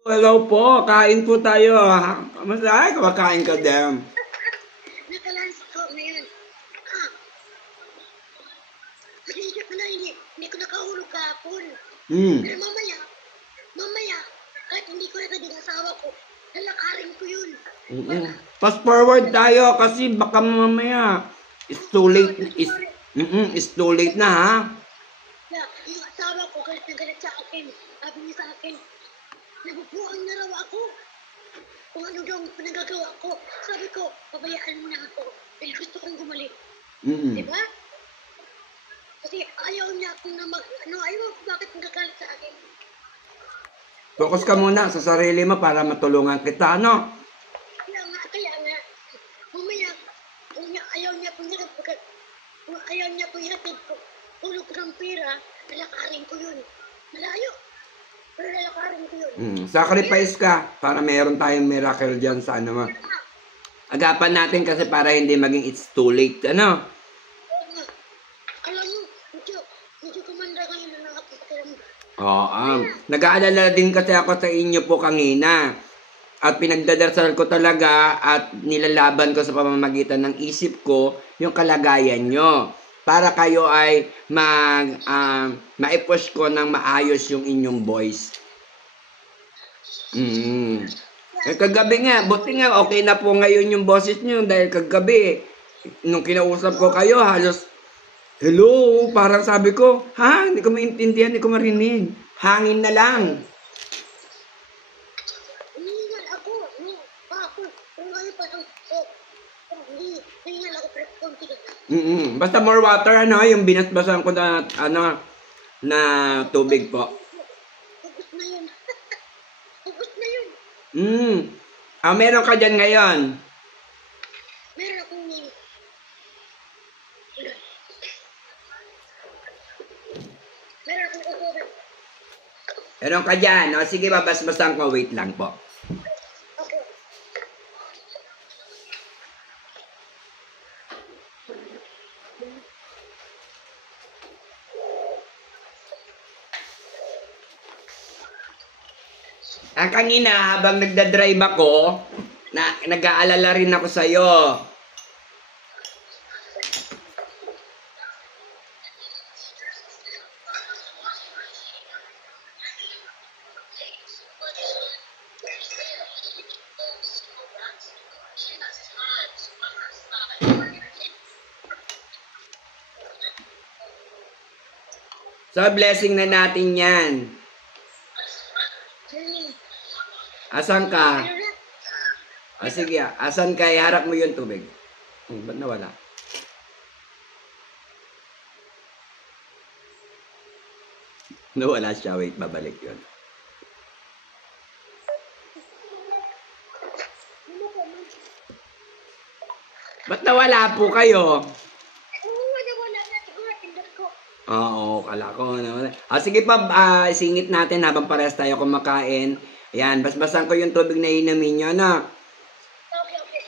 Hello po, kain po tayo. Masaya, kumakain ka din. Nakalansi ko ngayon. Pasensya ko na, hindi ko nakahulog kahapon. Pero mamaya, kahit hindi ko na din asawa ko, lalakarin ko yun. Fast forward tayo kasi baka mamaya. It's too late. It's too late na ha. Yung asawa ko, galit na galit sa akin. Sabi niya sa akin, nabubuang na raw ako. Kung ano daw pinagagawa ko. Sabi ko, pabayaan mo na ako. Dahil gusto kong gumalit. Diba? Kasi ayaw niya akong na ayaw ako bakit nagagalit sa akin. Focus ka muna sa sarili mo para matulungan kita, ano? Kaya nga. Mamaya, kung ayaw niya kung ihatid ko, tulog ko ng pera, lalakarin ko yun. Malayo. Pero lalakarin ko yun. Sacrifice ka para meron tayong miracle dyan sa ano mo. Agapan natin kasi para hindi maging it's too late, ano? Alam mo, medyo kumanda kayo na nakapagpakiram. Oo. Nag-aalala din kasi ako sa inyo po kanina. At pinagdadasal ko talaga at nilalaban ko sa pamamagitan ng isip ko yung kalagayan nyo. Para kayo ay ma-push ko ng maayos yung inyong voice. Eh, kagabi nga, buti nga okay na po ngayon yung boses nyo dahil kagabi, nung kinausap ko kayo, halos, hello, parang sabi ko, ha, hindi ko maintindihan, hindi ko marinig. Hangin na lang. Hinihingal ako. Kung ngayon parang, hinihingal ako pero konti ka. Basta more water, ano, yung binasbasan ko na, na tubig po. Ubus na yun. Ubus na yun. Meron ka dyan ngayon. Meron akong ubo. Meron ka dyan. O, sige, babasbasan ko. Wait lang po. Okay. Kanina, habang nagdadrive ako, nag-aalala rin ako sa'yo. So, blessing na natin yan. Asan ka? Sige, asan ka? Iharap mo yung tubig. Ba't nawala? Nawala siya. Wait, babalik yun. Ba't nawala po kayo? Oo, kala ko. Sige pa, singit natin habang parehas tayo kumakain. Ayan, basbasan ko yung tubig na inumin nyo, na. Okay.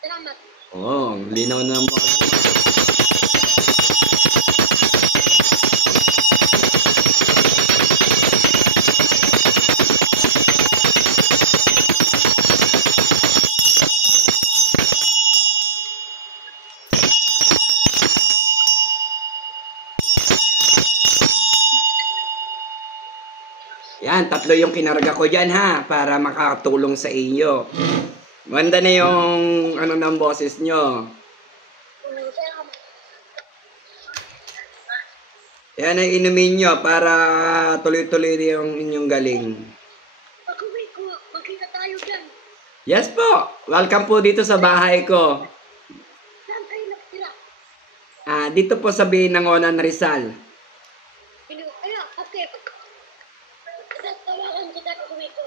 Salamat. Oo, linaw na ang boses. Yan, 3 yung kinarga ko dyan, ha, para makatulong sa inyo. Manda na yung ng boses nyo. Yan ang inumin nyo para tuloy-tuloy yung inyong galing. Pag-uwi ko, magkita tayo dyan. Yes po, welcome po dito sa bahay ko. Saan kayo nakatira? Dito po sa Binangonan, Rizal. Okay. Tawagan kita pag-uwi ko.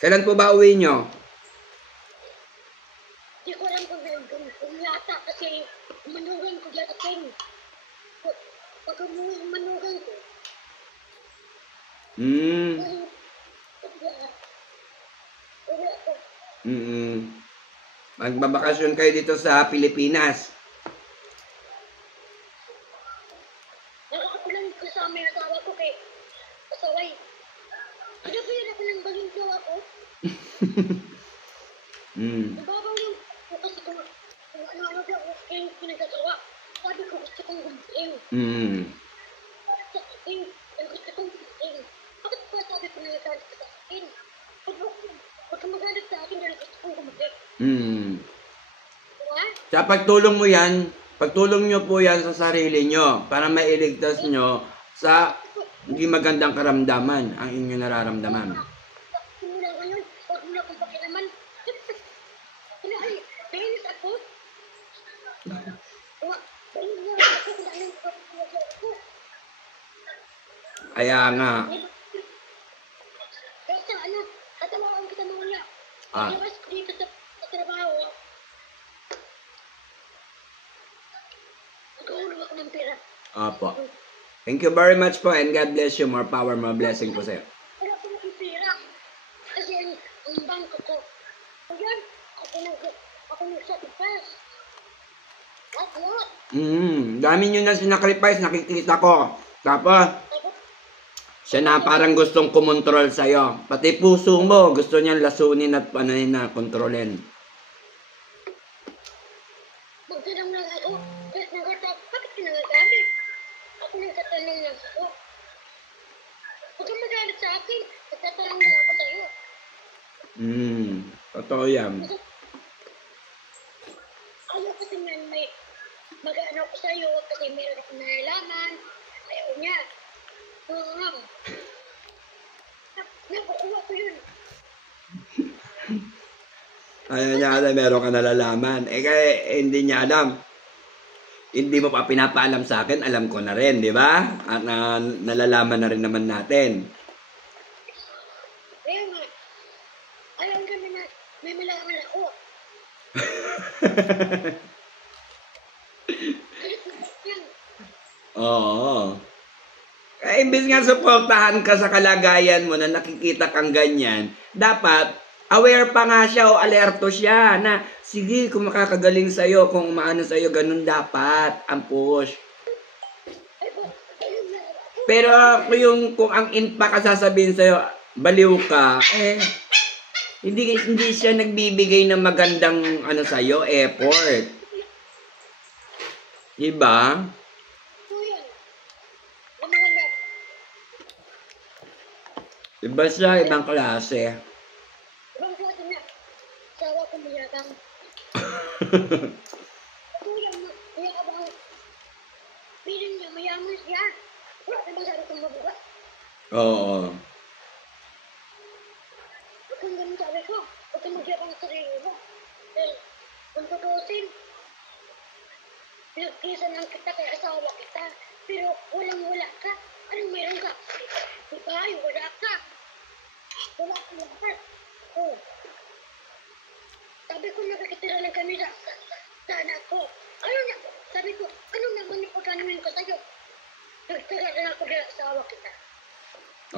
Kailan po ba uwi nyo? Di ko alam kung yata kasi manugan ko dyan akin. Pag umuwi ang manugan ko. Uwi ako. Magbabakasyon kayo dito sa Pilipinas. walang kasama yung asawa ko kay asaway. Pinapayan ako ng baging jowa ko. Nababaw yung kasi kung ano-ano daw yung pinagagawa. Sabi ko gusto kong gumaling. Sa akin, ang gusto kong gumaling. Bakit ba sabi ko nagagalit ka sa akin? Huwag kang magalit sa akin dahil gusto kong gumaling. Diba? Sa pagtulong mo yan, pagtulong nyo po yan sa sarili nyo para mailigtas nyo sa hindi magandang karamdaman ang inyong nararamdaman. Simula ngayon, huwag mo na akong pakilaman. Nainis ako. Nainis ako kung anong pagkakagawa ko. Kaya nga. Kasi ano, katawakan kita mamaya. Paglawas ko dito sa trabaho. Nagkahulog ako ng pera. Opo. Thank you very much po and God bless you. More power, more blessing po sa'yo. Wala ko ng pera. Kasi ang bangko ko. Ayan, ako nag-sacrifice. Ako. Dami nyo na sinacrifice, nakikita ko. Tapos, siya na parang gustong kumontrol sa'yo. Pati puso mo, gusto niyang lasunin at panahin na kontrolin. Magtanong lang ako. Bakit kinagagamit? Ako nagtatanong lang ako. Huwag kang magalit sa akin. Nagtatanong lang ako sa'yo. Totoo yan. Ayaw kasi man may mag-ano ko sa'yo kasi meron akong nalalaman. Ayaw niya. Nakukuha ko yun. Ayaw niya alam, meron ka nalalaman. Kaya hindi niya alam. Hindi mo pa pinapaalam sa akin, alam ko na rin, di ba? At nalalaman na rin naman natin. Ayaw nga. Ayaw kami na may malaman ako. Oo. Kaya imbis nga suportahan ka sa kalagayan mo na nakikita kang ganyan, dapat aware pa nga siya o alerto siya na sige, kung makakagaling sa'yo, kung umaano sa'yo, ganun dapat ang push. Pero kung ang inpa ka sasabihin sa'yo, baliw ka, hindi siya nagbibigay ng magandang ano sa'yo, effort. Diba? Iba siya, ibang klase. Ibang klase na. Sawa ko mayabang. Mayabang. Piling niya, mayaman siya. Wala na masyado kong mabuka. Oo. Huwag kang ganun sabi ko. Huwag kang magyabang sa sarili mo. Dahil, kung tutusin, pinagkisan lang kita kay asawa kita. Pero walang-wala ka. Anong meron ka? Diba? Yung wala ka. Wala ka lahat. Oh. Sabi ko, nakikitira lang kami sa anak ko. Ano na? Sabi ko, ano naman yung pagkanuhin ko sa'yo? Nagtira na ako dahil asawa kita.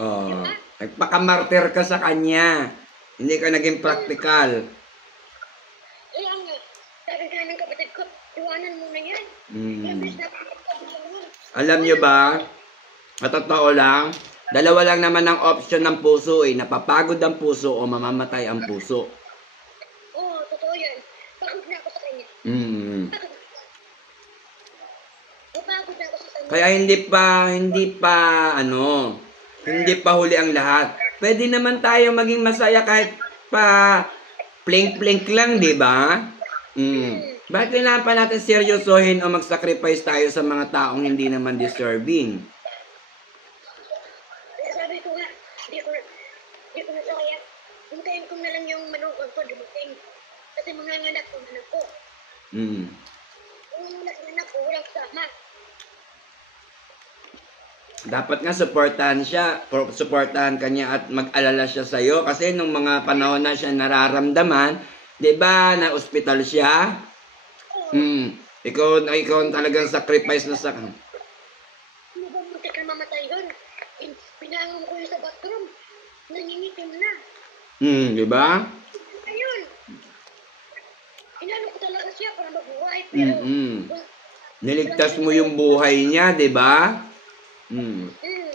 Oo. Diba? Nagpakamartir ka sa kanya. Hindi ka naging practical. Kaya nga, sabi nga ng kapatid ko, iwanan mo na yan. Imbis na Alam nyo ba, matotoo lang, dalawa lang naman ang option ng puso napapagod ang puso o mamamatay ang puso. Oo, totoo yan. Pagod na ako sa kanya. Napagod na ako sa kanya. Kaya hindi pa huli ang lahat. Pwede naman tayo maging masaya kahit pa plink-plink lang, di ba? Bakit kailangan pa natin seryosohin o mag-sacrifice tayo sa mga taong hindi naman deserving? Sabi ko nga, hindi ko na kaya. Hintayin ko na lang yung manugang ko dumating. Kasi mga anak ko. Yung anak ko, walang kasama. Dapat nga supportahan kanya at mag-alala siya sa'yo. Kasi nung mga panahon na siya nararamdaman, di ba, na ospital siya? Ikaw talagang sacrifice na sa... Ano ba muntik na mamatay doon? Pinangon ko yun sa bathroom. Nangingitim na. Di ba? Ayun. Inano ko talaga siya para mabuhay. Pero... Niligtas mo yung buhay niya, di ba? Mm. Hmm.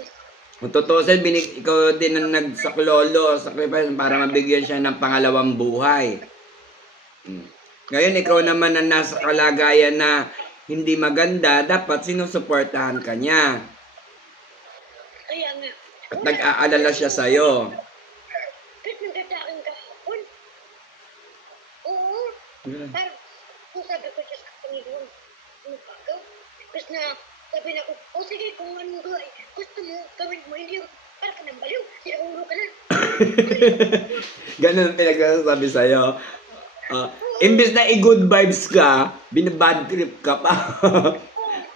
Kung tutusin, ikaw din ang nagsaklolo, sacrifice para mabigyan siya ng pangalawang buhay. Mm. Ngayon, ikaw naman ang nasa kalagayan na hindi maganda, dapat sinusuportahan ka niya. Kaya nga. At nag-aalala siya sa'yo. Kahit nagkatakin kahapon. Oo. Yeah. Parang, kung sabi ko siya sa Panginoon, ano pa ka? Tapos na, sabi na ko, o sige, kung anong gusto mo, gawin mo, hindi yung, parang ka nang baliw, sinaulo ka na. Ganun ang pinagsasabi sa'yo. Imbis na i-good vibes ka, binabad trip ka pa.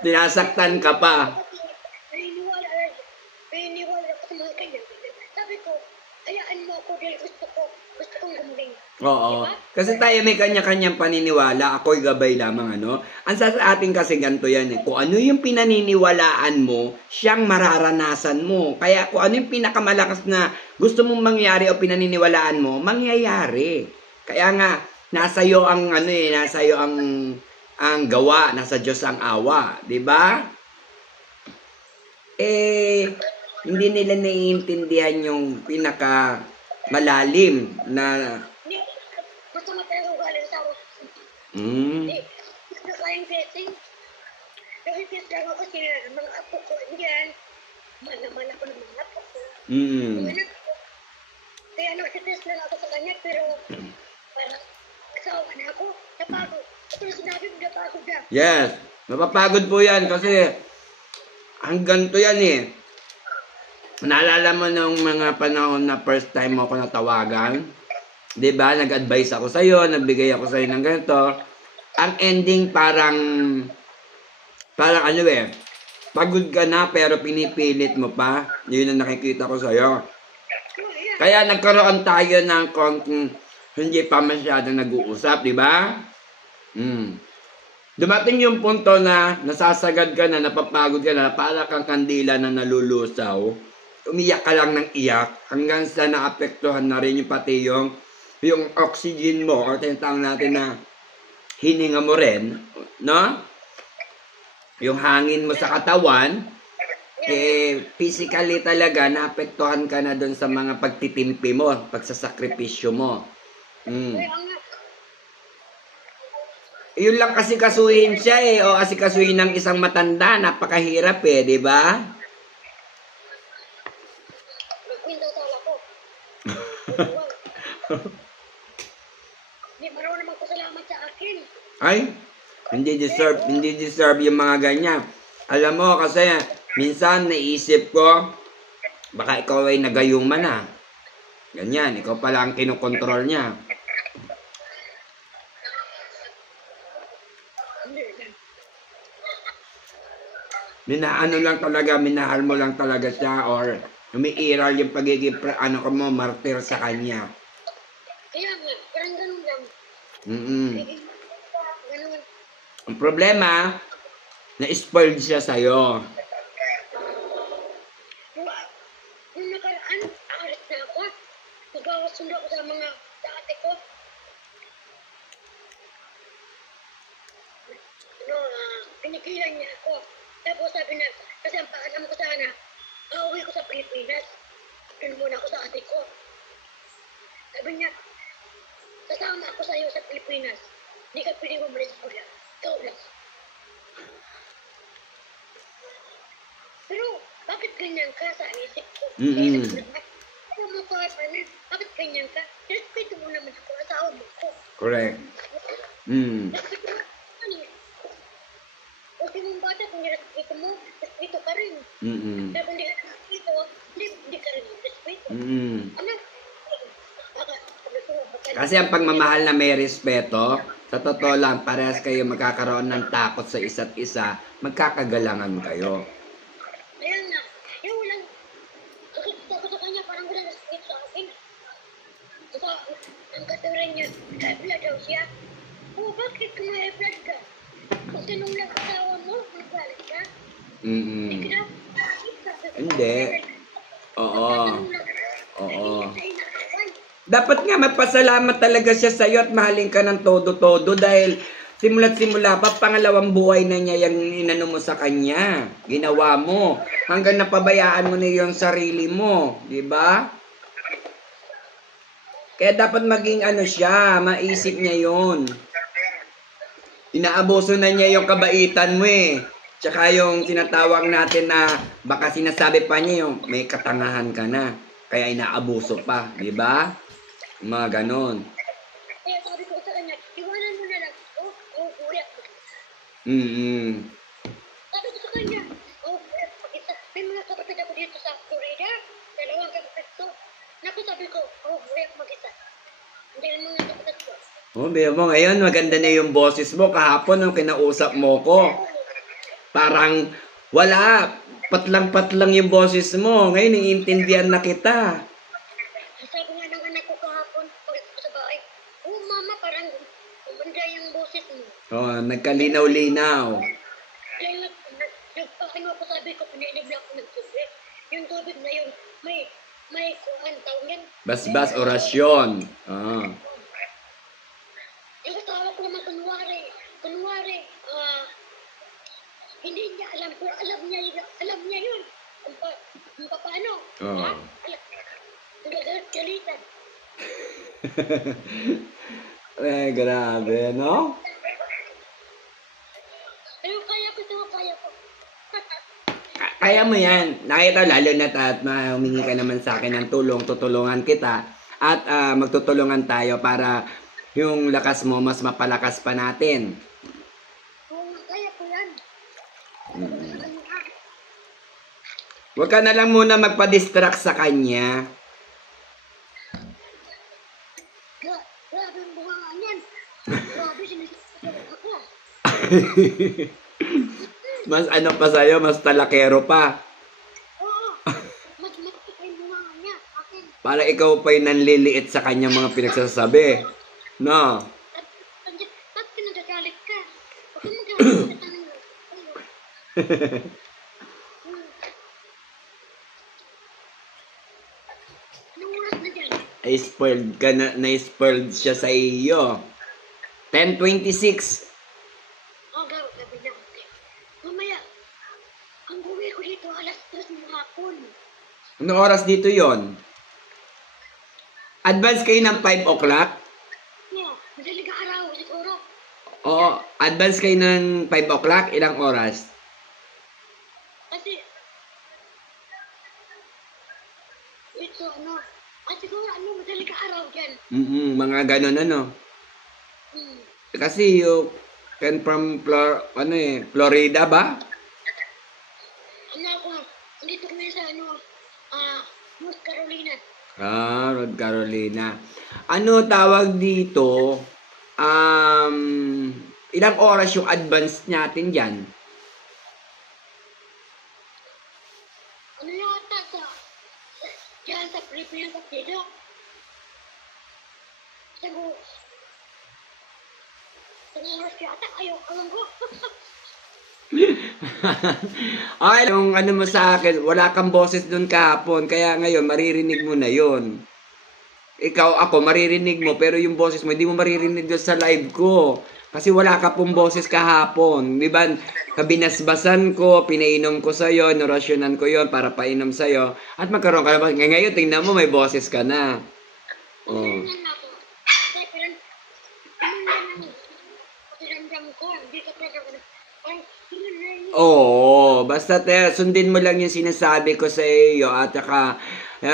Tinasaktan ka pa. Naniniwala ako sa mga kanya. Sabi ko, hayaan mo ako dahil gusto kong gumaling. Oo. Diba? Kasi tayo may kanya-kanyang paniniwala. Ako'y gabay lamang, ano? Ang sa atin kasi ganito yan, eh. Kung ano yung pinaniniwalaan mo, siyang mararanasan mo. Kaya kung ano yung pinakamalakas na gusto mong mangyari o pinaniniwalaan mo, mangyayari. Kaya nga, nasa iyo ang, nasa iyo ang gawa, nasa Diyos ang awa. 'Di ba? Hindi nila naiintindihan yung pinaka malalim na Hindi, gusto mo talaga ugaling sa ako. mm, Hindi, gusto kayang blessing. Yung ipis lang ako kasi mga apo ko, yan. Malaman ako ng mga apo ko. mm, Mga anak ko. Kaya nakasipis lang ako sa kanya, pero parang asawa na ako, napagod. Ito na sinabi ko, napagod na. yes, mapapagod po yan kasi hanggang to yan eh. Naalala mo nung mga panahon na first time mo ako natawagan? 'Di ba? Nag-advise ako sa iyo, nagbigay ako sa iyo ng ganito. Ang ending parang pagod ka na pero pinipilit mo pa. 'Yun ang nakikita ko sa iyo. Kaya nagkaroon tayo ng konting hindi pa masyado nag-uusap, 'di ba? Dumating yung punto na nasasagad ka na, napapagod ka na, para kang kandila na nalulusaw. Umiyak ka lang ng iyak hanggang sa naapektuhan na rin yung pati yung oxygen mo o tinatawag natin na hininga mo rin, no? Yung hangin mo sa katawan, physically talaga naapektuhan ka na doon sa mga pagtitimpi mo, pagsasakripisyo mo. Kaya nga, Yun lang kasi kasuhin siya eh, o kasi kasuhin ng isang matanda, napakahirap eh, di ba? nagkwinta sa ala ko. Hindi marunong naman ko salamat sa akin. Ay, hindi deserve yung mga ganyan. Alam mo kasi, minsan naisip ko, baka ikaw ay nagayuman na. Ganyan, ikaw pala ang kinokontrol niya. Minahal mo lang talaga siya or umiiral yung pagiging martir sa kanya. Kaya nga, parang ganun lang. Ganun. Ang problema, na-spoiled siya sa'yo. Nung nakaraan, aalis na ako. Magkakasundo ako sa mga ate ko. Pinigilan niya ako. Tapos sabi na, kasi ang paalam ko sana, uuwi ko sa Pilipinas. Doon muna ako sa ate ko. Sabi niya, kasama ako sa iyo sa Pilipinas. Hindi ka pwede umalis ko lang. Ikaw lang. Pero, bakit ganyan ka sa isip ko? Alam mo ko, bakit ganyan ka? Respeto mo naman ako, asawa mo ko. Correct. Respeto mo, ano eh? Kasi mong bata, kung nirespeto mo, respeto ka rin. Pero kung hindi ka respeto, hindi ka rin respeto. Ano? Kasi ang pagmamahal na may respeto, sa totoo lang, parehas kayo magkakaroon ng takot sa isa't isa, magkakagalangan kayo. Kaya nga, yung walang, nakikita ko sa kanya, parang walang respeto sa akin. Saka, ang katuran niya, high-blood daw siya. Oh, bakit kung high-blood ka? Kung sinong nag-asawa mo, magalit ka? Hindi ka dapat. Hindi. Oo. Dapat nga magpasalamat talaga siya sa iyo at mahalin ka ng todo-todo dahil simula't simula pa, pangalawang buhay na niya yung inano mo sa kanya. Ginawa mo. Hanggang napabayaan mo na yung sarili mo. Di ba? Kaya dapat maging ano siya, maisip niya yon. Inaabuso na niya yung kabaitan mo eh. Tsaka yung tinatawag natin na baka sinasabi pa niya yung may katangahan ka na. Kaya inaabuso pa, di ba? Mga ganon. Kaya sabi ko sa kanya, iwanan mo na lang. Kuya. Sabi ko sa kanya, kuya, mag-isa. May mga kapatid ako dito sa Florida. 2 kapatid ko. Naku, sabi ko, kuya, mag-isa. Hindi yung mga kapatid ko. Oh, biya mo, ngayon maganda na yung boses mo. Kahapon nung kinausap mo ko, parang wala. Patlang-patlang yung boses mo. Ngayon, naiintindihan na kita. Sabi nga ng anak ko kahapon, pag ko sa bahay, mama, parang umanda yung boses mo. Oh, nagkalinaw-linaw. Kaya nagpakin ako, sabi ko, pinilig na ako ng tubig. Yung tubig na yun, may kuhan tawag yan. Basbas, orasyon. Oh. Yung asawa ko naman, kunwari, hindi niya alam, pero alam niya yun. Kung paano. Oo. Ha? Galitan. Eh, grabe, no? Pero kaya ko. Kaya mo yan. Nakita lalo na at humingi ka naman sa akin ng tulong, tutulungan kita. At magtutulungan tayo para yung lakas mo mas mapalakas pa natin. Kaya ko yan. Huwag ka na lang muna magpa-distract sa kanya. Grabe ang bunga niyan. Grabe, sinisigaw ako. Mas ano pa sa'yo, mas talakero pa. Oo. Mas yung bunga niya. Akin. Para ikaw pa yung nanliliit sa kanya mga pinagsasabi. No? Ba't pinagagalit ka? Huwag ka magalit ka tanong. Anong oras na dyan? Spoiled ka na-spoiled siya sa iyo. 10:26. Gabi na. Mamaya, ang uwi ko dito, 3:00 ng hapon. Anong oras dito yon? Advance kayo ng 5 o'clock? Madaling araw, siguro. Oo, advance kayo ng 5 o'clock? Ilang oras? Kasi, ito, siguro, madaling araw dyan. Mga ganun ano. Kasi you can from Florida ba? Ako, dito kami sa, North Carolina. North Carolina. Ano tawag dito? Ilang oras yung advance natin dyan? Yata dyan sa Philippines at dito. Siguro, oras yata, alam ko. Ay, yung ano mo sa akin, wala kang boses doon kahapon, kaya ngayon maririnig mo na yon. Ikaw, ako, maririnig mo, pero yung boses mo, hindi mo maririnig doon sa live ko. Kasi wala ka pong boses kahapon. Di ba, kabinasbasan ko, pinainom ko sa'yo, norasyonan ko yon para painom sa'yo. At magkaroon ka na ba? Ngayon, tingnan mo, may boses ka na. Oh. Oo, basta sundin mo lang yung sinasabi ko sa iyo at saka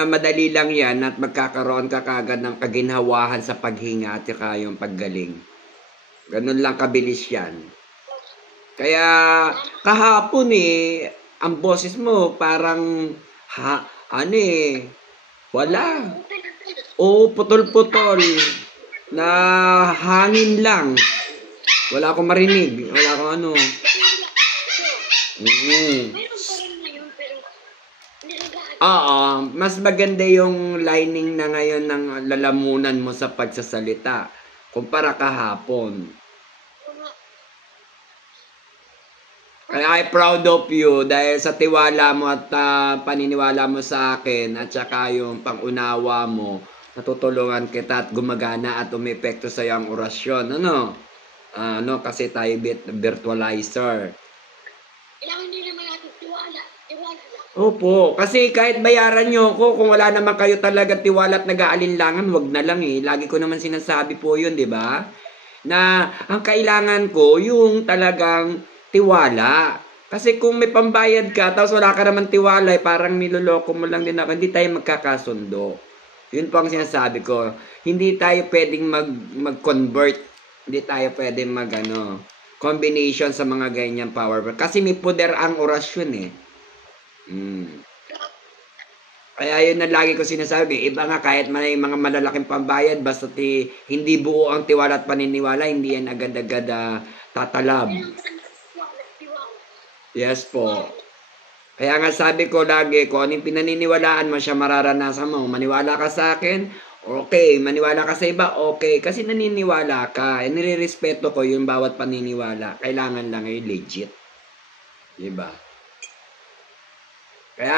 madali lang yan at magkakaroon ka kagad ng kaginhawahan sa paghinga at saka yung paggaling. Ganun lang kabilis yan. Kaya kahapon ang boses mo parang wala. Oo, putol-putol. Na hangin lang. Wala akong marinig. Wala akong ano. Mayroon pa rin ngayon, pero nilagaan. Oo, mas maganda yung lining na ngayon ng lalamunan mo sa pagsasalita kumpara kahapon. I'm proud of you dahil sa tiwala mo at paniniwala mo sa akin at saka yung pangunawa mo, natutulungan kita at gumagana at umepekto sa iyo ang orasyon. Ano? kasi tayo virtualizer. Kailangan din naman natin tiwala. Tiwala lang. Opo, kasi kahit bayaran nyo ako, kung wala naman kayo talaga tiwala at nag-aalinlangan, wag na lang eh. Lagi ko naman sinasabi po yun, di ba? Na ang kailangan ko, yung talagang tiwala. Kasi kung may pambayad ka, tapos wala ka naman tiwala, parang niloloko mo lang din ako, hindi tayo magkakasundo. Yun po ang sinasabi ko. Hindi tayo pwedeng mag-convert. Hindi tayo pwedeng combination sa mga ganyan power. Kasi may poder ang orasyon eh. Kaya yun na lagi ko sinasabi. Iba nga kahit man ay mga malalaking pambayad, basta hindi buo ang tiwala at paniniwala, hindi yan agad-agad tatalab. Yes po. Kaya nga sabi ko lagi, kung anong pinaniniwalaan mo, siya mararanasan mo. Maniwala ka sa akin, okay. Maniwala ka sa iba, okay. Kasi naniniwala ka. Nire-respeto ko yung bawat paniniwala. Kailangan lang ay legit. Diba? Kaya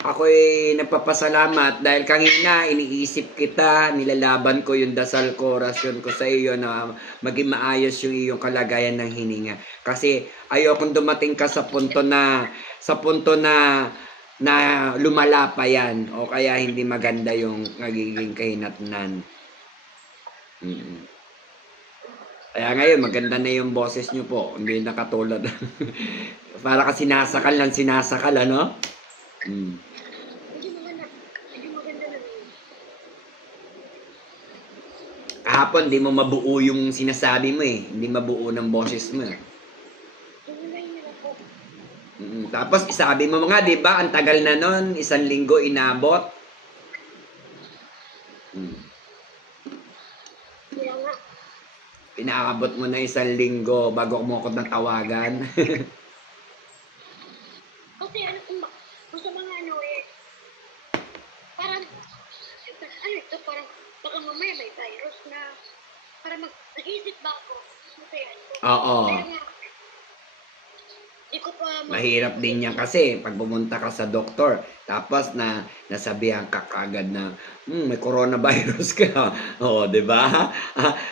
ako'y nagpapasalamat dahil kanina iniisip kita, nilalaban ko yung dasal ko, orasyon ko sa iyo na maging maayos yung iyong kalagayan ng hininga. Kasi ayokong dumating ka sa punto na lumala pa yan o kaya hindi maganda yung nagiging kahinatnan. Kaya ngayon maganda na yung boses nyo po, hindi nakatulad. Para ka sinasakal, ano? Medyo maganda na. Kahapon, di mo mabuo yung sinasabi mo eh. Hindi mabuo ng boses mo eh. Tapos isabi mo nga, di ba? Ang tagal na nun, 1 linggo inabot. Pinaabot mo na 1 linggo bago mo ako natawagan. Kasi kung sa mga parang parang baka mamaya may virus na parang nag-isip ba ako? Oo. Di ko pa Mahirap din yan kasi pag pumunta ka sa doktor, tapos nasabihan ka kagad na may coronavirus ka. Oo, 'di ba?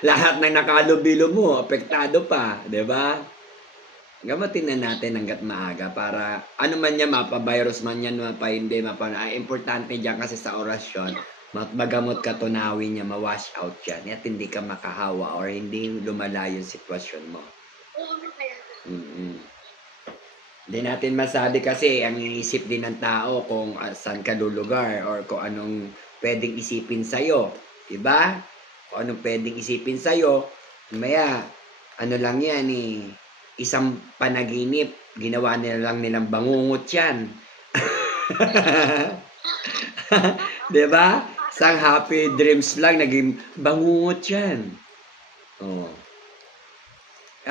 Lahat ng nakalubilo mo apektado pa, 'di ba? Gamatin na natin hangga't maaga para ano man yan, mapa-virus man yan, hindi, importante dyan kasi sa orasyon, magamot ka, tunawin niya, ma-wash out yan, at hindi ka makahawa or hindi lumala yung sitwasyon mo. Hindi natin masabi kasi ang iisip din ng tao kung saan ka lulugar or kung anong pwedeng isipin sa'yo. Diba? Kung anong pwedeng isipin sa'yo, maya, lang yan eh, isang panaginip, ginawa nila lang nilang bangungot yan. Diba? Isang happy dreams lang, naging bangungot yan. Oh.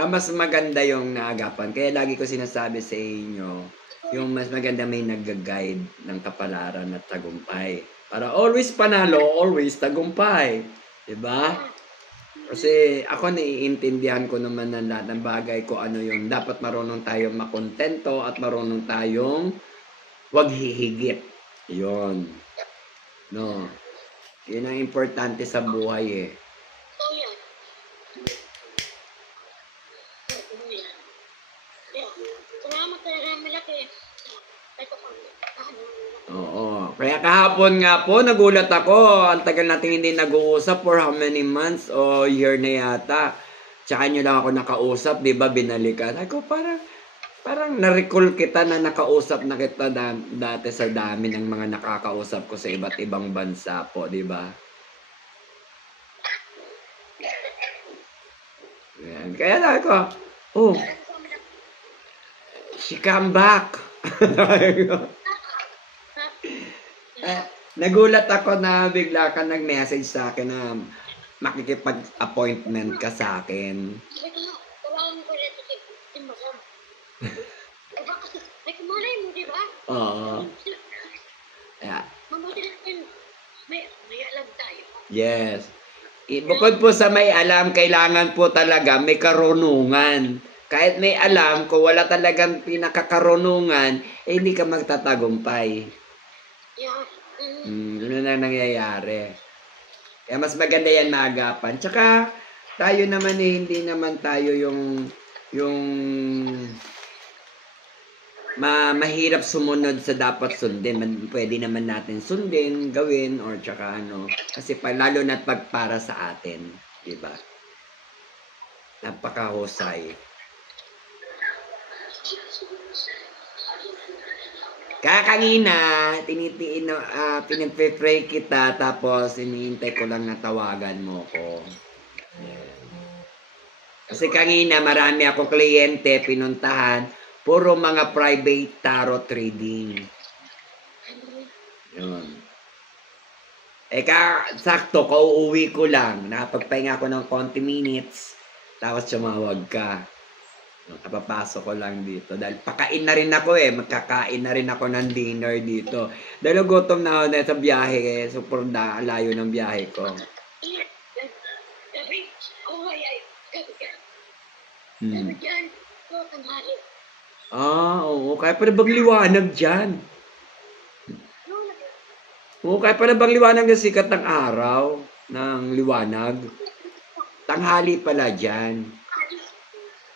Mas maganda yung naagapan. Kaya lagi ko sinasabi sa inyo, yung mas maganda may nag-guide ng kapalaran at tagumpay. Para always panalo, always tagumpay. Diba? Kasi ako naiintindihan ko naman ng lahat ng bagay ko ano yung dapat marunong tayong makontento at marunong tayong wag hihigit. Yun. No. Yun ang importante sa buhay eh. Oo. Kaya kahapon nga po, nagulat ako. Ang tagal natin hindi nag-uusap for how many months o year na yata. Tsaka nyo lang ako nakausap, di ba, binalikan. Ako parang na-recall kita na nakausap na kita dati sa dami ng mga nakakausap ko sa iba't ibang bansa po, di ba? Yan. Kaya lang ako, she come back. Nagulat ako na bigla ka nag-message sa akin na makikipag-appointment ka sa akin. Oo. Yeah. May alam tayo. Yes. Bukod po sa may alam, kailangan po talaga may karunungan. Kahit may alam, kung wala talagang pinakakarunungan, hindi ka magtatagumpay. Yeah. Yun na nangyayari. Kaya mas maganda yan maagapan. Tsaka, tayo naman eh, hindi naman tayo yung mahirap sumunod sa dapat sundin. Pwede naman natin sundin, gawin, or tsaka ano. Kasi lalo na't pag para sa atin. Diba? Napakahusay. Kanina, pinipray kita, tapos iniintay ko lang na tawagan mo ko. Kasi kanina, marami akong kliyente, pinuntahan, puro mga private tarot trading. Yun. Sakto, kauuwi ko lang. Nakapagpahinga ako ng konti minutes, tapos sumawag ka. Kapapasok ko lang dito. Dahil pakain na rin ako eh. Magkakain na rin ako ng dinner dito. Dahil gutom na ako na sa biyahe eh. Super layo ng biyahe ko. Oo. Kaya pa na bang liwanag dyan? Oo, kaya pa na bang liwanag ng sikat ng araw? Ng liwanag? Tanghali pala dyan.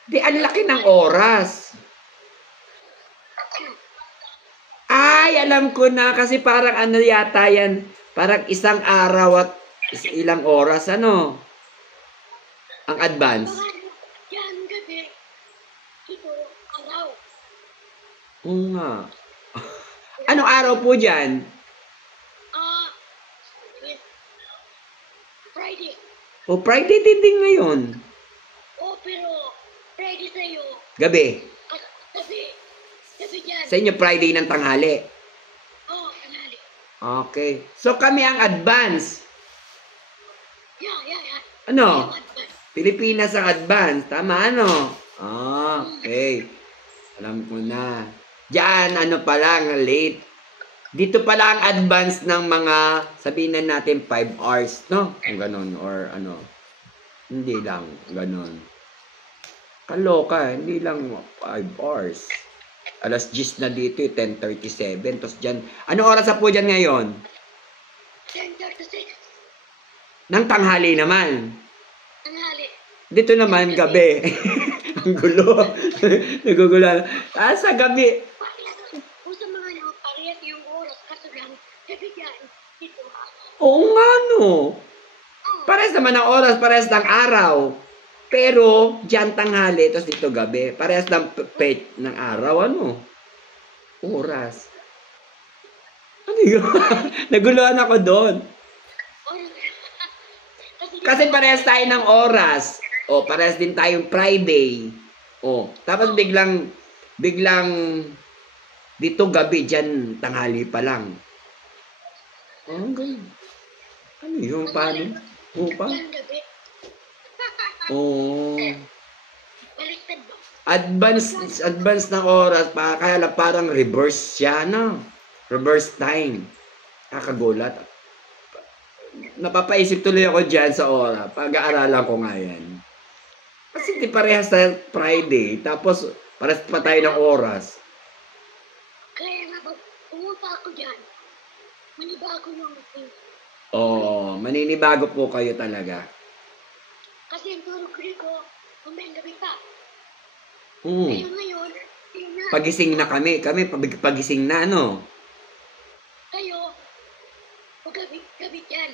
Di, ang laki ng oras. Ay, alam ko na. Kasi parang ano yata yan. Parang isang araw at ilang oras. Ano? Ang advance. Yan, gabi. Ito, araw. Oo nga. Anong araw po dyan? Friday. O, Friday din ngayon. Pero Friday sa'yo. Gabi. Gabi dyan. Sa inyo, Friday ng tanghali. Tanghali. Okay. So, kami ang advance. Yeah. Ano? Pilipinas ang advance. Tama, ano? Okay. Alam ko na. Diyan, ano pa lang, late. Dito pala ang advance ng mga, sabihin na natin, 5 hours, no? Kung ganun, or ano. Hindi lang, ganun. Kaloka, hindi lang 5 hours. Alas 10 na dito, 10:37. Tapos dyan, anong oras na po dyan ngayon? 10:36. Nang tanghali naman. Tanghali. Dito naman, gabi. Ang gulo. Nagugulo. Sa gabi. Kung sa mga parehas yung oras, kaso lang, gabi dyan, dito. Oo nga, no. Parehas naman ang oras, parehas ng araw. Pero, dyan tanghali, tapos dito gabi. Parehas ng pet ng araw, ano? Oras. Ano yun? Naguluhan ako doon. Kasi parehas tayo ng oras. O, parehas din tayong Friday. O, tapos biglang, dito gabi, dyan tanghali pa lang. Ang ganun. Ano yun? Paano? O, paano? Oh. Advance ng oras pa, kaya lang parang reverse siya, no? Reverse time. Kakagulat. Napapaisip tuloy ako dyan sa oras. Pag-aaralan ko nga yan. Kasi di parehas sa Friday, tapos parehas pa tayo ng oras. Kaya nga, pumunta ako dyan. Manibago yung Oo, maninibago po kayo talaga. Kasi yung tulog ko, umayang gabi pa. Oo. Ngayon, Pagising na kami. Pagising na, ano? Kayo, gabi dyan.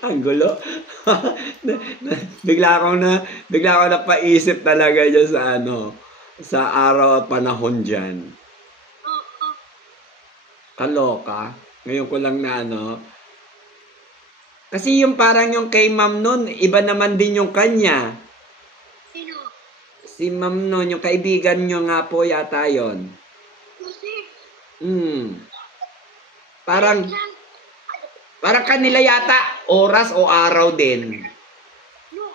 Ang gulo. bigla ako napaisip talaga dyan sa sa araw at panahon dyan. Kaloka. Ngayon ko lang na kasi yung parang yung kay ma'am nun, iba naman din yung kanya. Sino? Si ma'am nun, yung kaibigan nyo nga po yata yun. Kasi? Parang kanila yata, oras o araw din. No,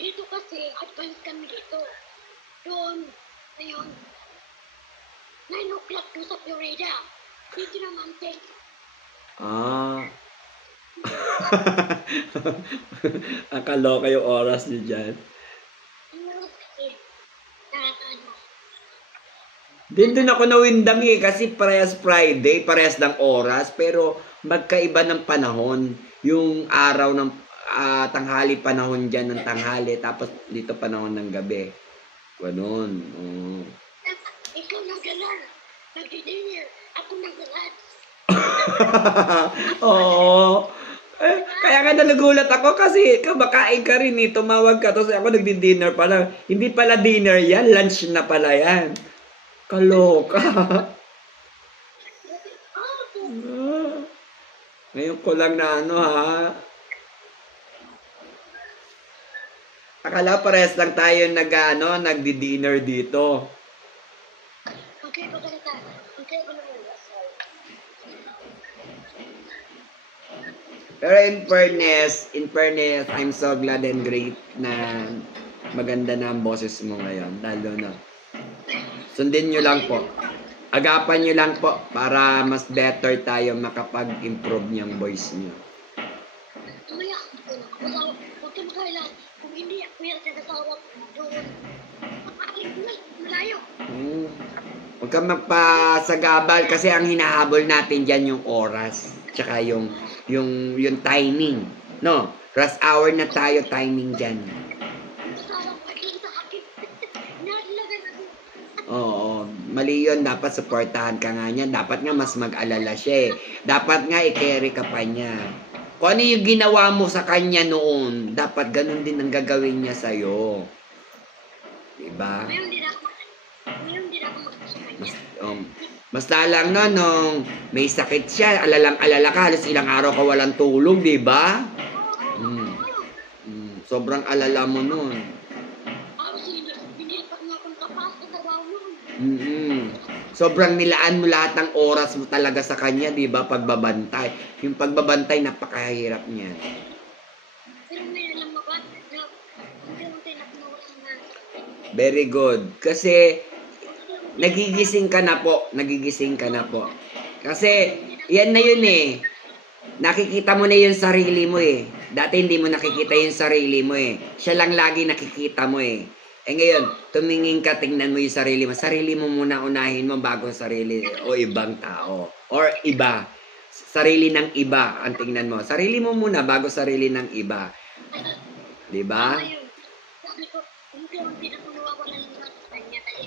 dito kasi, advance kami dito. Doon, ngayon, 9 o'clock doon sa Florida. Dito naman, 10. Akaloka yung oras niyo dyan. Din ako nawindang kasi parehas Friday, parehas ng oras, pero magkaiba ng panahon. Yung araw ng tanghali panahon dyan ng tanghali, tapos dito panahon ng gabi. Ganun. Oo. Ikaw nagalan. Nag-dinner. Ako nagalan. Oo. Kaya nga nagulat ako kasi kumakain ka rin eh, tumawag ka, tapos ako nagdi-dinner pala. Hindi pala dinner yan, lunch na pala yan. Kaloka. Ngayon ko lang na ano ha. Akala pares lang tayo nagdi-dinner dito. Okay, pagkakita. Okay, ano mo? Pero in fairness, I'm so glad and great na maganda na ang boses mo ngayon. Lalo na. Sundin nyo lang po. Agapan nyo lang po para mas better tayo makapag-improve niyang voice nyo. Mamaya, huwag ka makailan. Kung hindi, ako yan sa kasawa doon. Malayo. Huwag kang magpasagabal kasi ang hinahabol natin dyan yung oras. Tsaka yung timing. No? Rush hour na tayo timing dyan. Kasawa ko ay sa akin. Nalagan ako. Oo. Mali yun. Dapat supportahan ka nga niya. Dapat nga mas mag-alala siya eh. Dapat nga i-carry ka pa niya. Kung ano yung ginawa mo sa kanya noon, dapat ganun din ang gagawin niya sa'yo. Diba? Ngayon din ako magsusa kanya. Basta lang no, nung may sakit siya, alalang-alala ka, halos ilang araw ka walang tulog, di ba? Sobrang alala mo nun. Ako sinilipat nga akong kapas sa trabaho nun. Sobrang nilaan mo lahat ng oras mo talaga sa kanya, di ba? Pagbabantay. Yung pagbabantay, napakahirap niya. Pero may alam mo ba, na unti-unti na pinawala nga. Very good. Kasi, nagigising ka na po. Nagigising ka na po. Kasi, yan na yun eh. Nakikita mo na yung sarili mo eh. Dati hindi mo nakikita yung sarili mo eh. Siya lang lagi nakikita mo eh. Eh ngayon, tumingin ka, tingnan mo yung sarili mo. Sarili mo muna unahin mo bago sarili o ibang tao. Or iba. Sarili ng iba ang tingnan mo. Sarili mo muna bago sarili ng iba. Diba? Ayun, sabi ko, unti-unti na kung nawawala yung sa kanya. Kasi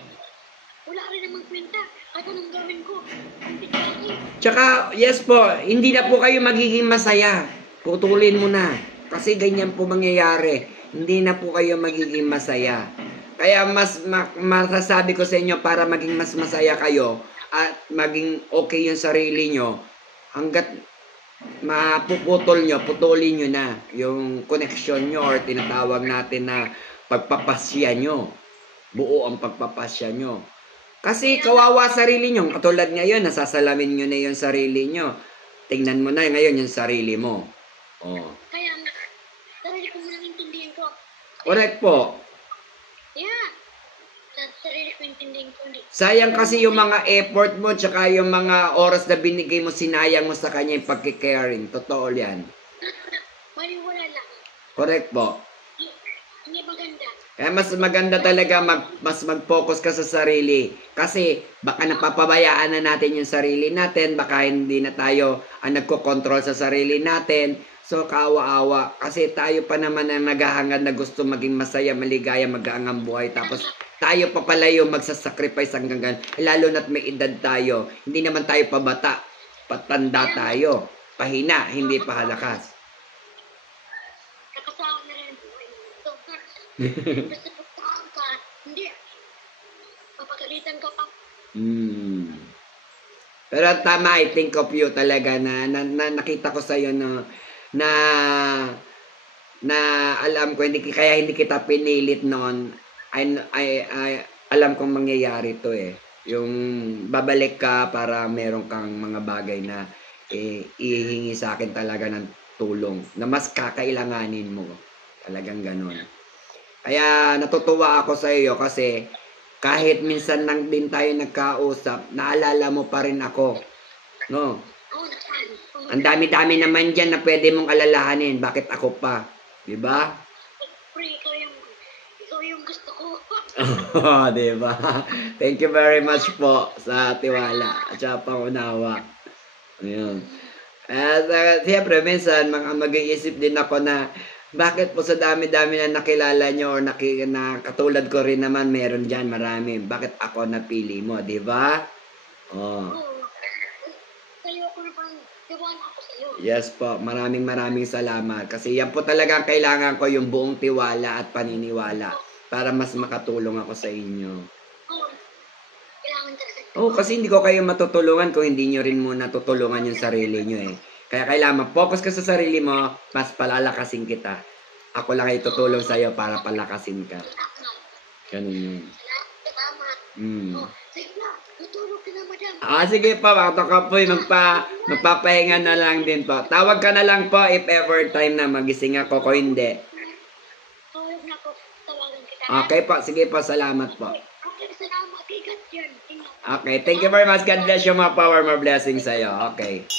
wala rin namang kwenta. Ako nang gawin ko. Unti-unti. Tsaka, yes po, hindi na po kayo magiging masaya. Putulin mo na. Kasi ganyan po mangyayari. Hindi na po kayo magiging masaya. Kaya masasabi ko sa inyo para maging mas masaya kayo at maging okay yung sarili nyo, hanggat mapuputol nyo, putulin nyo na yung connection nyo or tinatawag natin na pagpapasya nyo. Buo ang pagpapasya nyo. Kasi kawawa sarili nyo. Katulad ngayon, nasasalamin nyo na yung sarili nyo. Tingnan mo na ngayon yung sarili mo. Oh. Kaya nga, sarili ko munang intindihin ko. Correct po. Yeah. Sarili ko intindihin ko. Hindi. Sayang kasi yung mga effort mo tsaka yung mga oras na binigay mo, sinayang mo sa kanya yung pagkikaring. Totoo yan. Maliwala lang. Correct po. Hindi maganda. Kaya mas maganda talaga mas mag-focus ka sa sarili. Kasi baka napapabayaan na natin yung sarili natin. Baka hindi na tayo ang nagko-control sa sarili natin. So kaawa-awa. Kasi tayo pa naman ang naghahangad na gusto maging masaya, maligaya, mag-aangang buhay. Tapos tayo pa pala yung magsasacrifice hanggang ganun. Lalo na't may edad tayo. Hindi naman tayo pabata. Patanda tayo. Pahina, hindi pa halakas. Nakasawa na rin ang buhay mo. So, basta pagkaan ka, hindi. Papagalitan ka pa. Pero tama, I think of you talaga na nakita ko sa'yo na alam ko, kaya hindi kita pinilit noon. I alam kong mangyayari to eh. Yung babalik ka para meron kang mga bagay na ihingi sa akin talaga ng tulong na mas kakailanganin mo. Talagang ganon. Kaya natutuwa ako sa iyo kasi kahit minsan lang din tayo nagkausap, naalala mo pa rin ako. No? Ang dami-dami naman dyan na pwede mong alalahanin. Bakit ako pa? Diba? Ikaw yung gusto ko. Diba? Thank you very much po sa tiwala at sa pangunawa. Ayun. Siyempre, minsan, mag-iisip din ako na, bakit po sa dami-dami na nakilala nyo or na katulad ko rin naman, meron dyan, marami. Bakit ako napili mo, di ba? Oh. Oo. Sa'yo ako na parang tiwala ako sa'yo. Yes po, maraming salamat. Kasi yan po talaga ang kailangan ko, yung buong tiwala at paniniwala para mas makatulong ako sa inyo. Oo. Kailangan talaga. Oh, kasi hindi ko kayo matutulungan kung hindi nyo rin muna tutulungan yung sarili nyo eh. Kaya kailangan focus ka sa sarili mo, mas palalakasin kita. Ako lang ay tutulong sa'yo para palakasin ka. Ganun yun. Salamat. Mm. Sige na, tutulog ka na, madam. Sige po, baka ka po, magpapahinga na lang din po. Tawag ka na lang po if ever time na magising ako, kung hindi. Tawag na ako, tawagan kita. Okay po, sige po, salamat po. Okay, salamat. Ikat yan. Ingat. Okay, thank you very much. God bless you, more power, more blessings sa'yo. Okay.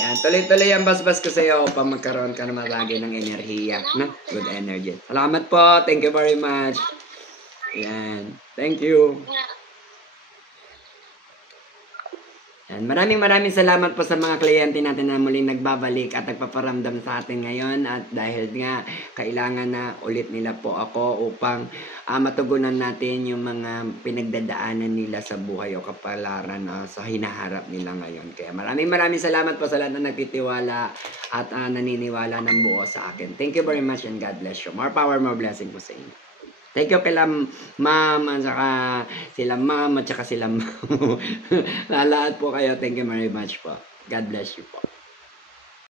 Ayan, tuloy-tuloy ang basbas ko sa'yo upang magkaroon ka naman lagi ng enerhiya. No? Good energy. Salamat po. Thank you very much. Ayan. Thank you. Ayan. Maraming salamat po sa mga kliyente natin na muling nagbabalik at nagpaparamdam sa atin ngayon. At dahil nga, kailangan na ulit nila po ako upang matugunan natin yung mga pinagdadaanan nila sa buhay o kapalaran sa hinaharap nila ngayon. Kaya maraming salamat po sa lahat na nagtitiwala at naniniwala ng buo sa akin. Thank you very much and God bless you. More power, more blessing po sa inyo. Thank you kila ma'am, at saka sila ma'am, at saka sila ma'am. Lahat po kayo. Thank you very much po. God bless you po.